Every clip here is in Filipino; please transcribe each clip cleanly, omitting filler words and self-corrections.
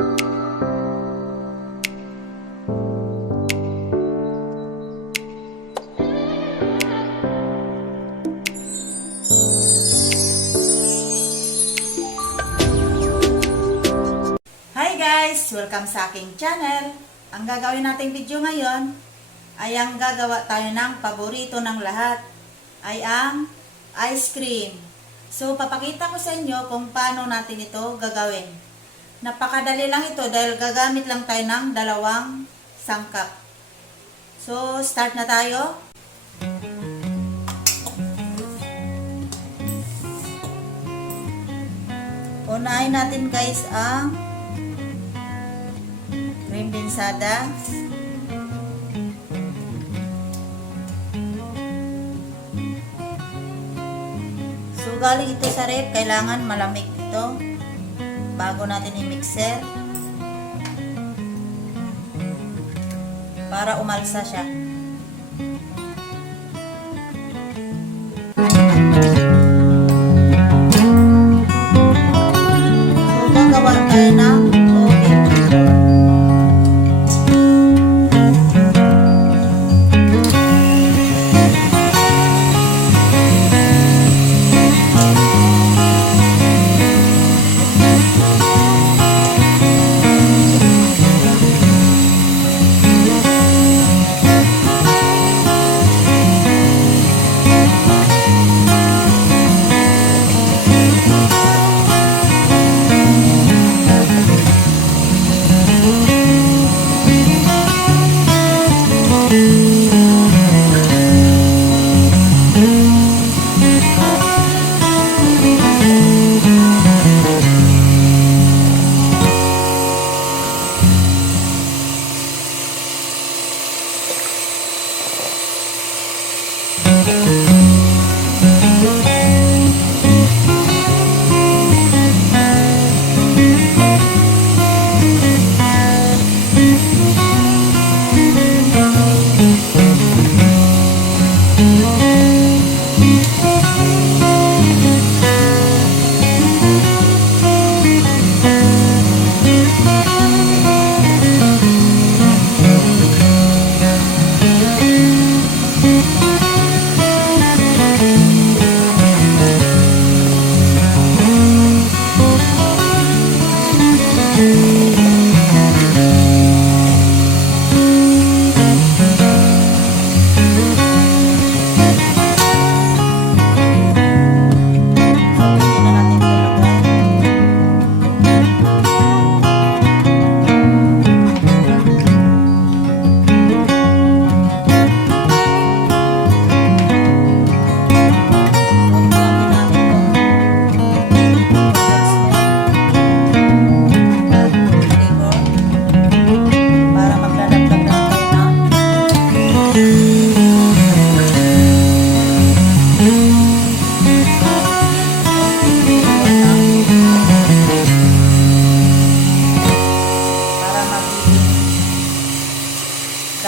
Hi guys! Welcome sa aking channel. Ang gagawin nating video ngayon ay ang gagawa tayo ng paborito ng lahat ay ang ice cream. So papakita ko sa inyo kung paano natin ito gagawin. Napakadali lang ito dahil gagamit lang tayo ng 2 sangkap. So start na tayo. Unahin natin guys ang cream bensada. So galing ito sa ref, kailangan malamig ito bago natin i-mixer para umalsa siya. So gagawa tayo ng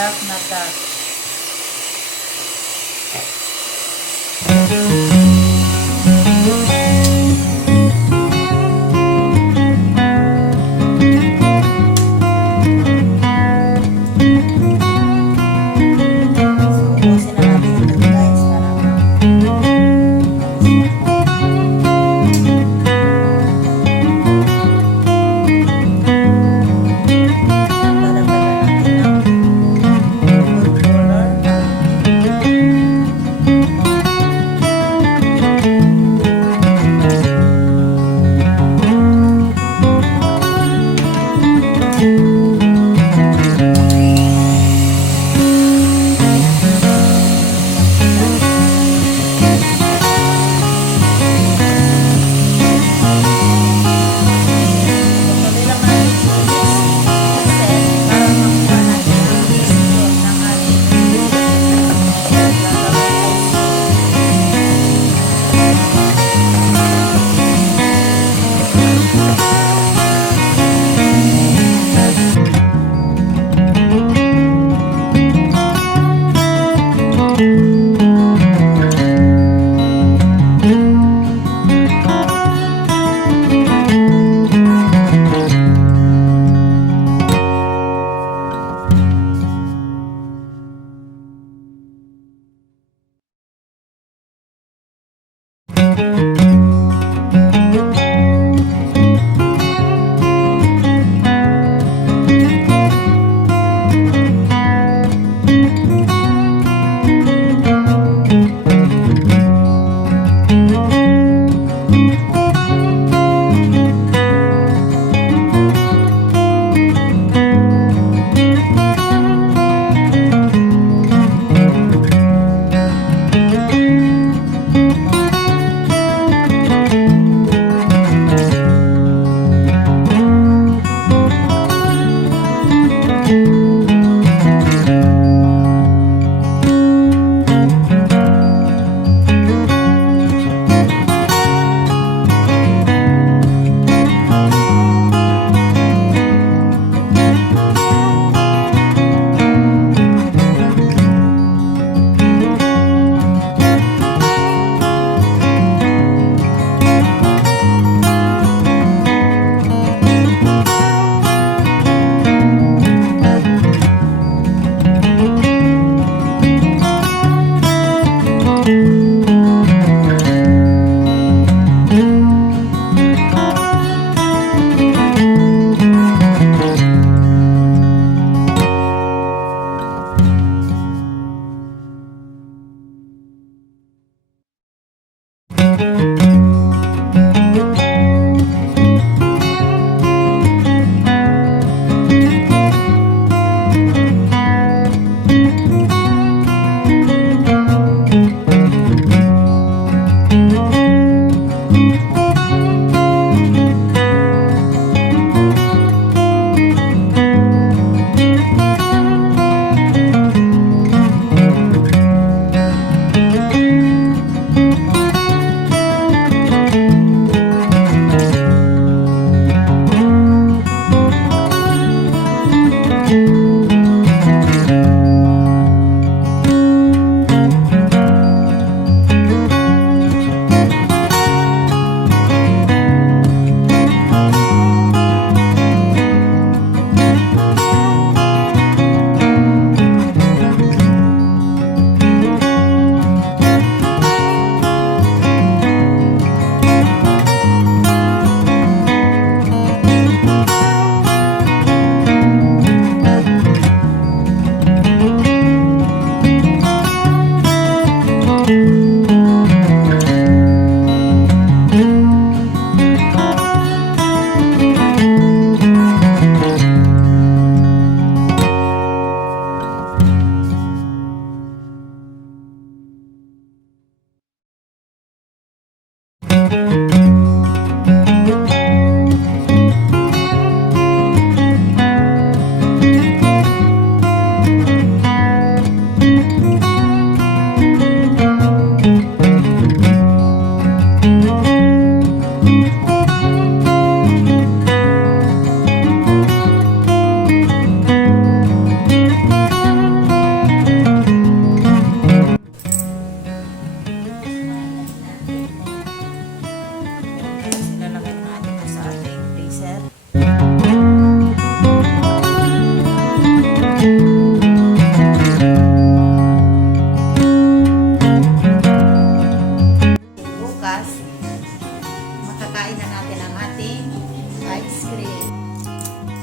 dark na dark.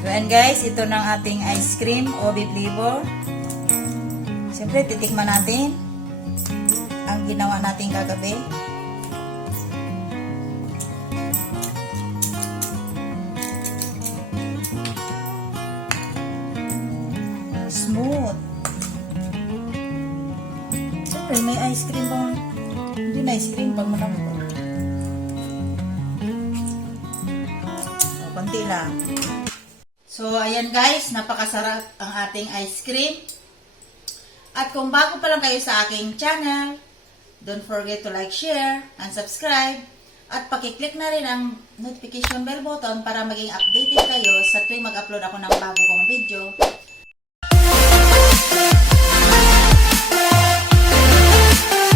So, and guys, ito ng ating ice cream, OB flavor. Siyempre, titikman natin ang ginawa natin kagabi. Smooth. Siyempre, may ice cream bang? Hindi na ice cream pag malambot. O, konti lang. So, ayan guys, napakasarap ang ating ice cream. At kung bago pa lang kayo sa aking channel, don't forget to like, share, and subscribe. At pakiclick na rin ang notification bell button para maging updated kayo sa tuwing mag-upload ako ng bago kong video.